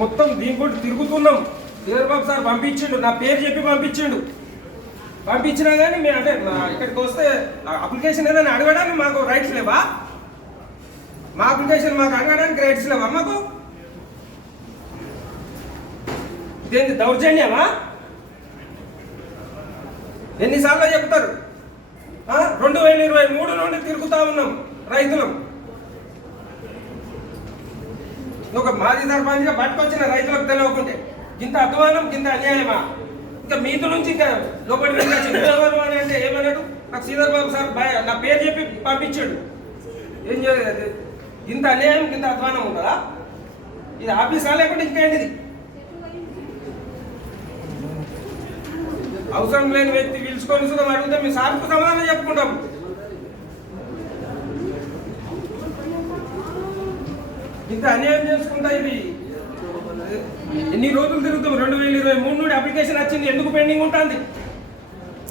మొత్తం దీని కూడా తిరుగుతున్నాం. చంద్రబాబు సార్ పంపించిండు, నా పేరు చెప్పి పంపించినా కానీ మేము అంటే ఇక్కడికి వస్తే అప్లికేషన్ ఏదైనా అడగడానికి మాకు రైట్స్ లేవా? మా అప్లికేషన్ మాకు అడగడానికి రైట్స్ లేవా? మాకు ఇదేంటి దౌర్జన్యమా? ఎన్నిసార్లు చెప్తారు? 2023 నుండి తిరుగుతా ఉన్నాం రైతులం. ఒక మాజీ సర్పంచ్గా పట్టుకొచ్చిన రైతులకు తెలియకుంటే ఇంత అధ్వానం, ఇంత అన్యాయమా? ఇంకా మీతో నుంచి ఇంకా లోపలి వెళ్ళి అని అంటే ఏమన్నాడు? నాకు శ్రీధర్ బాబు సార్ నా పేరు చెప్పి పంపించాడు. ఏం చేయలేదు. ఇంత అన్యాయం, ఇంత అధ్వానం ఉంటుందా? ఇది ఆఫీస్ లేకుంటే ఇంకేంటిది? అవసరం లేని వ్యక్తి పిలుచుకొని సుఖం అడిగితే మీ సార్కు సమాధానం చెప్పుకుంటాం. ఇంత అన్యాయం చేసుకుంటా ఇది ఎన్ని రోజులు తిరుగుతాం? 2023 నుండి అప్లికేషన్ వచ్చింది, ఎందుకు పెండింగ్ ఉంటుంది?